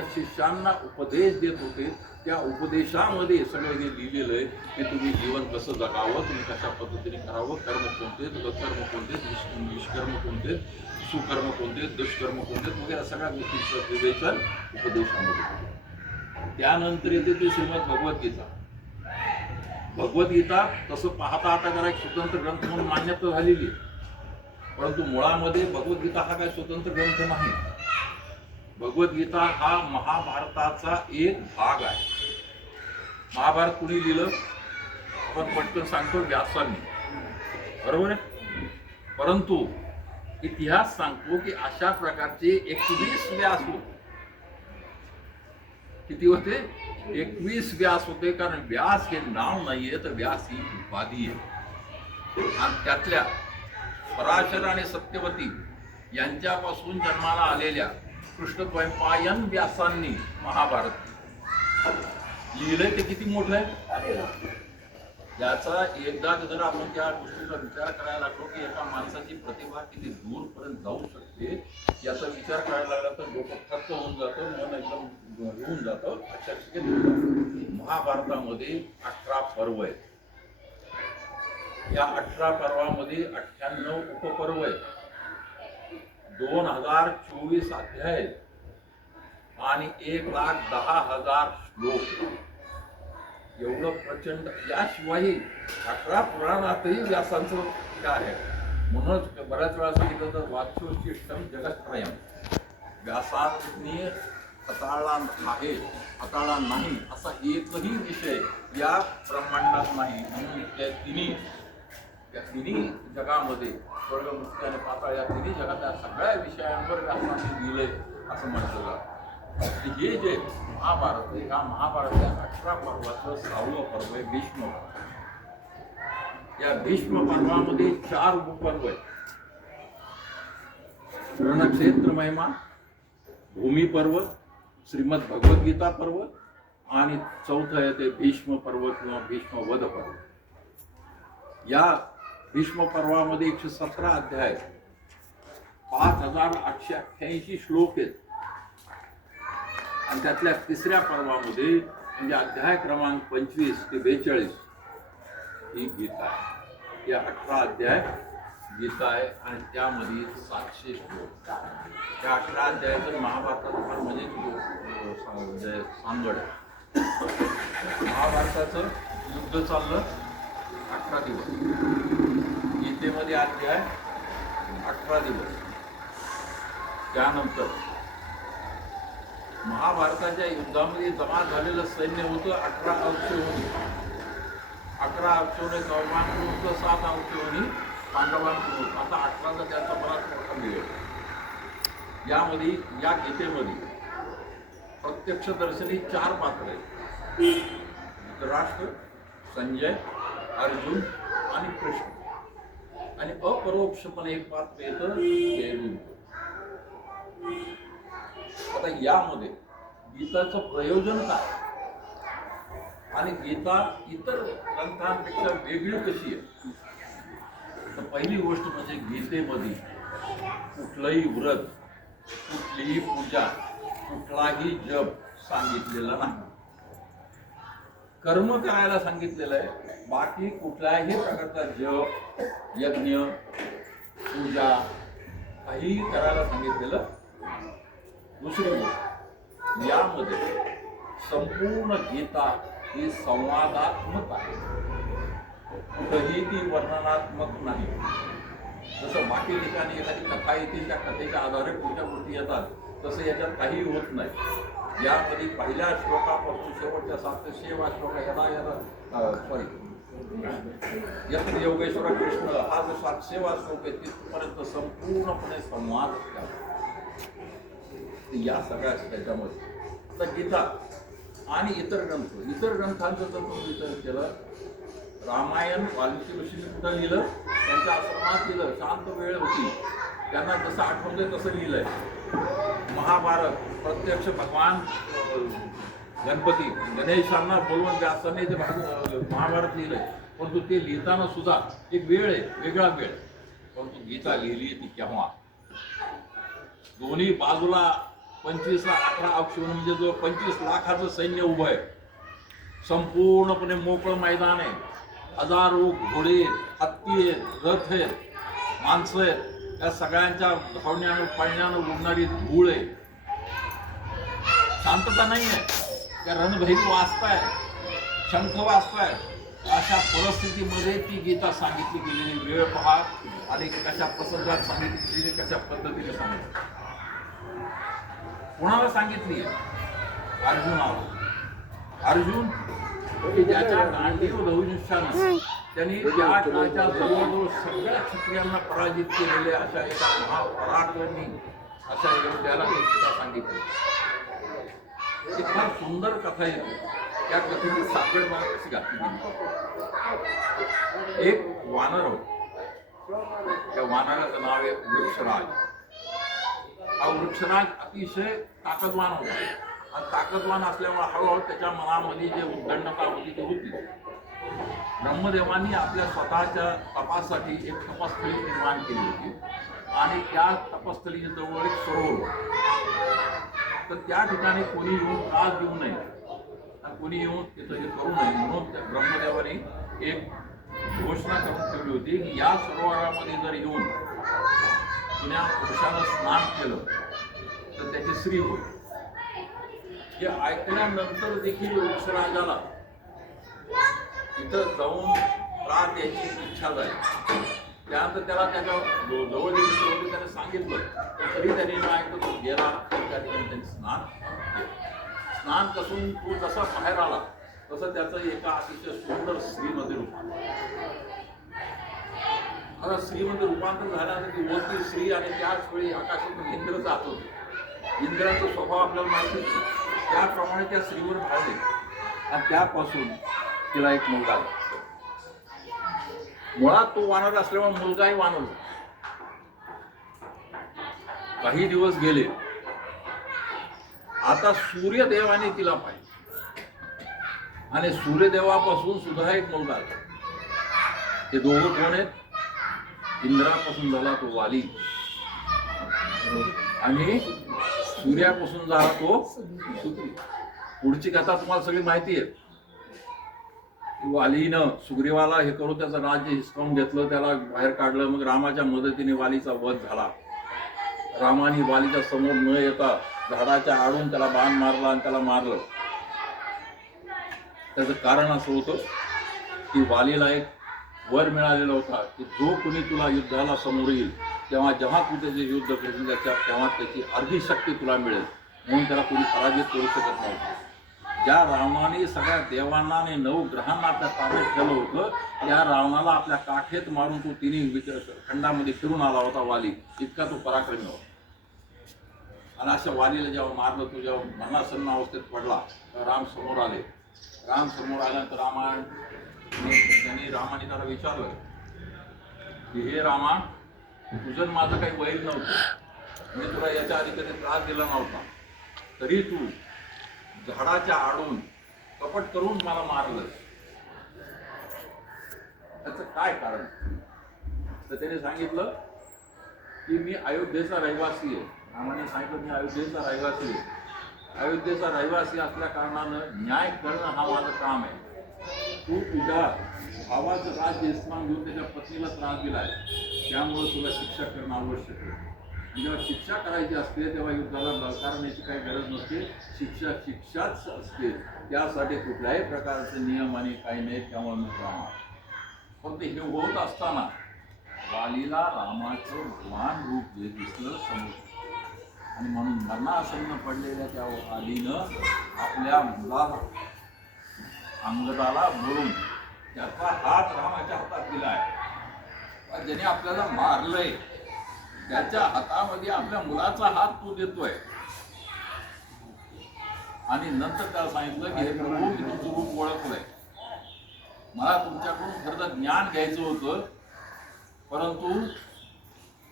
शिष्यांना उपदेश देत होते. त्या उपदेशामध्ये सगळं हे लिहिलेलं आहे. की तुम्ही जीवन कसं जगावं तुम्ही कशा पद्धतीने करावं कर्म कोणते कर्म कोणते निष्कर्म कोणते सुकर्म कोणते दुष्कर्म कोणते वगैरे सगळ्या गोष्टींचं विवेचन उपदेशामध्ये त्यानंतर येते ते श्रीमद भगवद्गीता. भगवद्गीता तसं पाहता आता जरा एक स्वतंत्र ग्रंथ म्हणून मान्यता झालेली आहे. परंतु मुळामध्ये भगवद्गीता हा काही स्वतंत्र ग्रंथ नाही. भगवद्गीता हा महाभारताचा एक भाग आहे. महाभारत कुणी लिहिलं? आपण पटकन सांगतो व्यासांनी. बरोबर आहे? परंतु इतिहास सांगतो की अशा प्रकारचे एकवीस व्यास होते. किती होते? एकवीस व्यास होते. कारण व्यास हे नाव नाहीये तर व्यास ही उपाधी आहे. आणि त्यातल्या पराशर आणि सत्यवती यांच्यापासून जन्माला आलेल्या कृष्णद्वैपायन व्यासांनी महाभारत. लिहिलंय ते किती मोठं आहे? याचा एकदा जर आपण त्या गोष्टीचा विचार करायला लागलो की एका माणसाची प्रतिभा किती दूरपर्यंत जाऊ शकते याचा विचार करायला लागला तर डोकं थक्क होऊन जातं मन एकदम होऊन जातं. अक्षरशः महाभारतामध्ये अठरा पर्व आहेत. या अठरा पर्वामध्ये अठ्ठ्याण्णव उपपर्व आहेत. दोन हजार चोवीस अध्याय आणि एक लाख दहा हजार श्लोक. एवढं प्रचंड याशिवायही अठरा पुराणातही व्यासांचं काय आहे? म्हणूनच बऱ्याच वेळा सांगितलं तर वाचोशिष्टम जगत्रयम व्यासांनी हाताळला आहे हाताळला नाही असा एकही विषय या ब्रह्मांडात नाही. म्हणून त्या तिन्ही या तिन्ही जगामध्ये स्वर्ग मुक्ती आणि पाताळ या तिन्ही जगातल्या सगळ्या विषयांवर व्यासाने लिहिलंय असं म्हटलं जातं. हे जे महाभारत आहे हा महाभारत या अठरा पर्वाचं सहावं पर्व आहे भीष्म या भीष्म पर्वामध्ये चार उपपर्व आहेत. रणक्षेत्र महिमा भूमी पर्व श्रीमद भगवद्गीता पर्व आणि चौथं आहे ते भीष्म पर्व किंवा भीष्म वध पर्व. या भीष्म पर्वामध्ये एकशे सतरा अध्याय. पाच हजार आठशे अठ्ठ्याऐंशी श्लोक आहेत. आणि त्यातल्या तिसऱ्या पर्वामध्ये म्हणजे अध्याय क्रमांक पंचवीस ते बेचाळीस ही गीता आहे. या अठरा अध्याय गीता आहे आणि त्यामध्ये सातशे श्लोक. त्या अठरा अध्यायाचं महाभारताचं फार म्हणजे म्हणजे सांगड महाभारताचं युद्ध चाललं अठरा दिवस. गीतेमध्ये अध्याय अठरा दिवस. त्यानंतर महाभारताच्या युद्धामध्ये जमा झालेलं सैन्य होतं अठरा अंशोनी अकरा अंशोने कौमान होतं सात अंशोनी पांडवांकडून होतं आता अठराचा त्याचा बराच मोठा यामध्ये या गीतेमध्ये प्रत्यक्षदर्शनी चार पात्र आहेत. धृतराष्ट्र संजय अर्जुन आणि कृष्ण. आणि अपरोक्षपणे एक पात्र येतं. आता यामध्ये गीताचं प्रयोजन काय? आणि गीता इतर ग्रंथांपेक्षा वेगळी कशी आहे? तर पहिली गोष्ट म्हणजे गीतेमध्ये कुठलंही व्रत कुठलीही पूजा कुठलाही जप सांगितलेला नाही. कर्म करायला सांगितलेलं आहे. बाकी कुठल्याही प्रकारचा जप यज्ञ पूजा काहीही करायला सांगितलेलं दुसरी गोष्ट यामध्ये संपूर्ण गीता ही संवादात्मक आहे. कुठंही ती वर्णनात्मक नाही. जसं बाकी ठिकाणी एखादी कथा येते त्या कथेच्या आधारे पुढच्या गोष्टी येतात तसं याच्यात काही होत नाही. यामध्ये पहिल्या श्लोकापासून शेवटच्या सात शेवा श्लोक याला याला सॉरी यत्र योगेश्वर कृष्ण हा जो सातशेवा श्लोक आहे तिथपर्यंत संपूर्णपणे संवाद या सगळ्या त्याच्यामध्ये. तर गीता आणि इतर ग्रंथ. इतर ग्रंथांचं जर तुम्ही विचार केलं रामायण वाल्मिकी ऋषीने कुठं लिहिलं त्यांच्या आश्रमात लिहिलं शांत वेळ होती. त्यांना जसं आठवतंय तसं लिहिलंय. महाभारत प्रत्यक्ष भगवान. गणपती. गणेशांना बोलवून व्यासांनी ते भाग महाभारत लिहिलंय. परंतु ते लिहिताना सुद्धा एक वेळ आहे वेगळा वेळ. परंतु गीता लिहिली ती केव्हा? दोन्ही बाजूला पंचवीस अठरा अक्षर म्हणजे जो पंचवीस लाखाचं सैन्य उभं आहे. संपूर्णपणे मोकळं मैदान आहे. हजारो घोडे हत्ती आहेत रथ आहेत माणसं आहेत. या सगळ्यांच्या धावण्यानं पळण्यानं उडणारी धूळ आहे. शांतता नाही आहे. त्या रणभैरी वाचताय शंख वाचताय अशा परिस्थितीमध्ये ती गीता सांगितली गेलेली वेळ पहा आणि कशा प्रसंगात सांगितली कशा पद्धतीने सांगितली. कोणाला सांगितली? अर्जुनाला. अर्जुन ज्याच्या गांडीव धनुष्यानं त्यांनी त्या काळच्या जवळजवळ सगळ्या क्षत्रियांना पराजित केलेले अशा एका महापराक्रमी अशा ही गीता सांगितली. ती फार सुंदर कथा आहे. त्या कथेची साखर मला कशी घातली? एक वानर होत. त्या वानराचं नाव आहे वृक्षराज. हा वृक्षराज अतिशय ताकदवान होता. आणि ताकदवान असल्यामुळे हळूहळू त्याच्या मनामध्ये जे उद्दंडता होती ती होती ब्रह्मदेवांनी आपल्या स्वतःच्या तपासाठी एक तपस्थळी निर्माण केली होती. आणि त्या तपस्थळीच्या जवळ एक सरोवर तर त्या ठिकाणी कोणी येऊन त्रास देऊ नये. कोणी येऊन तिथं हे करू नये. म्हणून त्या ब्रह्मदेवाने एक घोषणा करून ठेवली होती की या सरोवरामध्ये जर येऊन जुन्या पुरुषानं स्नान केलं तर त्याची स्त्री होईल. हे ऐकल्यानंतर देखील वृक्षराजाला इथं जाऊन त्रास द्यायची इच्छा झाली. त्यानंतर त्याला त्याच्याजवळ होते त्याने सांगितलं तरी त्याने न ऐकलं तो गेला त्या ठिकाणी त्यांनी स्नान स्नान कसून तो जसा बाहेर आला तसं त्याचं एका अतिशय सुंदर स्त्रीमध्ये रूपांतर. आता स्त्रीमध्ये रूपांतर झाल्यानंतर ती वरती स्त्री आणि त्याच वेळी आकाशातून इंद्र जात होते. इंद्राचा स्वभाव आपल्याला माहिती त्याप्रमाणे त्या स्त्रीवर भाळले आणि त्यापासून तिला एक मुलगा आला मुळात तो वानर असल्यामुळे मुलगाही वानर होता. काही दिवस गेले. आता सूर्यदेवाने तिला पाहिजे आणि सूर्यदेवापासून सुद्धा एक मुलगा आला. ते दोघं कोण आहेत? इंद्रापासून झाला तो वाली. आणि सूर्यापासून झाला तो पुढची कथा तुम्हाला सगळी माहिती आहे. वालीनं सुग्रीवाला हे करून त्याचं राज्य हिसकावून घेतलं त्याला बाहेर काढलं मग रामाच्या मदतीने वालीचा वध झाला. रामाने वालीच्या समोर न येता झाडाच्या आडून त्याला बाण मारला आणि त्याला मारलं. त्याचं कारण असं होतं की वालीला एक वर मिळालेला होता की जो कुणी तुला युद्धाला समोर येईल तेव्हा जेव्हा तू त्याचे युद्ध करून त्याच्या तेव्हा त्याची अर्धी शक्ती तुला मिळेल. म्हणून त्याला कोणी पराजित करू शकत नाही. ज्या रावणाने सगळ्या देवांना आणि नऊ ग्रहांना आपल्या ताब्यात ठेवलं होतं त्या रावणाला आपल्या काठेत मारून तो तिन्ही खंडामध्ये फिरून आला होता वाली. इतका तो पराक्रमी होता. आणि अशा वालीला जेव्हा मारलं तो जेव्हा मनासन्न अवस्थेत पडला तेव्हा राम समोर आले. राम समोर आल्यानंतर रामायण त्यांनी रामाने त्याला विचारलं की हे रामा तुझं माझं काही वैर नव्हतं. मी तुला याच्या आधी कधी त्रास दिला नव्हता. तरी तू झाडाच्या आडून कपट करून मला मारलं. त्याचं काय कारण? तर त्याने सांगितलं की मी अयोध्येचा रहिवासी आहे. रामाने सांगितलं मी अयोध्येचा रहिवासी आहे. अयोध्येचा रहिवासी असल्या कारणानं न्याय करणं हा माझं काम आहे. तू तुझ्या भावाचं राज्य इस्मान घेऊन त्याच्या पत्नीला त्रास दिलाय. त्यामुळे तुला शिक्षा करणं आवश्यक आहे. जेव्हा शिक्षा करायची असते तेव्हा युद्धाला ललकारण्याची काही गरज नसते. शिक्षा शिक्षाच असते. त्यासाठी कुठल्याही प्रकारचे नियम आणि काही नाही त्यामुळे मी राहणार. पण ते हे होत असताना वालीला रामाचं भगवान रूप जे दिसलं समोर. आणि म्हणून मरणासन्न पडलेल्या त्या वालीनं आपल्या मुलाला अंगदाला बोलून त्याचा हात रामाच्या हातात दिला आहे ज्याने आपल्याला मारलंय त्याच्या हातामध्ये आपल्या मुलाचा हात तो देतोय. आणि नंतर त्याला सांगितलं की हे प्रभू मी तुमचं रूप ओळखलंय. मला तुमच्याकडून खरं तर ज्ञान घ्यायचं होतं. परंतु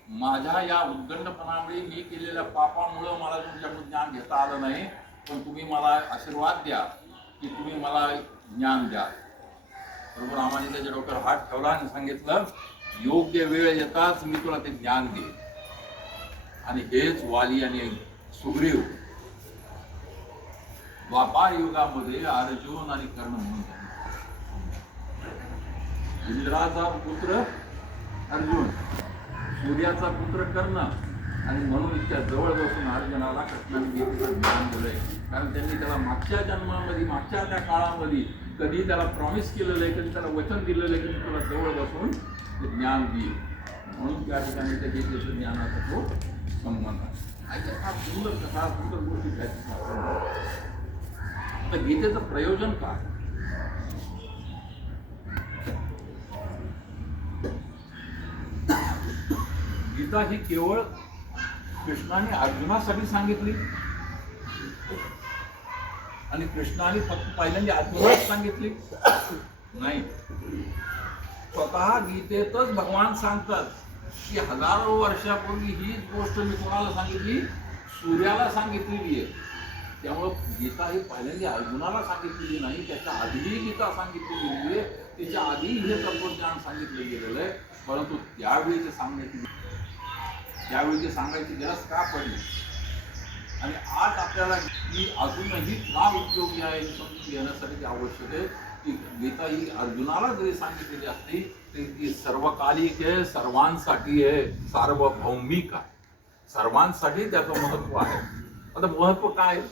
माझ्या या उद्दंडपणामुळे मी केलेल्या पापामुळं मला तुमच्याकडून ज्ञान घेता आलं नाही. पण तुम्ही मला आशीर्वाद द्या की तुम्ही मला ज्ञान द्या. प्रभू रामाने त्याच्या डोक्यावर हात ठेवला आणि सांगितलं योग्य वेळ येताच मी तुला ते ज्ञान देईन. आणि हेच वाली आणि सुग्रीव द्वापार युगामध्ये अर्जुन आणि कर्ण म्हणून इंद्राचा पुत्र अर्जुन सूर्याचा पुत्र कर्ण आणि म्हणून इतक्या जवळ बसून अर्जुनाला कृष्णाने गीतेचं ज्ञान दिलंय. कारण त्यांनी त्याला मागच्या जन्मामध्ये मागच्या त्या काळामध्ये कधी त्याला प्रॉमिस केलेलं आहे कधी त्याला वचन दिलेलं आहे की त्याला तुला जवळ बसून ते ज्ञान देईल म्हणून त्या ठिकाणी त्या गीतेचं ज्ञानाचा तो संबंध आहे अच्छा, सुंदर कथा सुंदर गोष्टी त्याची तर गीतेचं प्रयोजन काय? गीता ही केवळ कृष्णाने अर्जुनासाठी सांगितली. आणि कृष्णाने फक्त पहिल्यांदा अर्जुनाच सांगितली. नाही. स्वतः गीतेतच भगवान सांगतात. की हजारो वर्षापूर्वी हीच गोष्ट मी कोणाला सांगितली? सूर्याला सांगितलेली आहे. त्यामुळं गीता ही पहिल्यांदा अर्जुनाला सांगितलेली नाही त्याच्या आधीही गीता सांगितली गेली आहे तिच्या आधी हे तत्वज्ञान सांगितलं गेलेलं आहे. परंतु त्यावेळी ते सांगण्याची त्यावेळी ते सांगायची गरज का पडली? आणि आज आपल्याला ही अजूनही का उपयोगी आहे हे समजून घेण्यासाठी ते आवश्यक आहे. की गीता ही अर्जुनाला जरी सांगितलेली असती तरी ती सर्वकालिक आहे सर्वांसाठी आहे सार्वभौमिक आहे सर्वांसाठी त्याचं महत्त्व आहे आता महत्त्व काय आहे?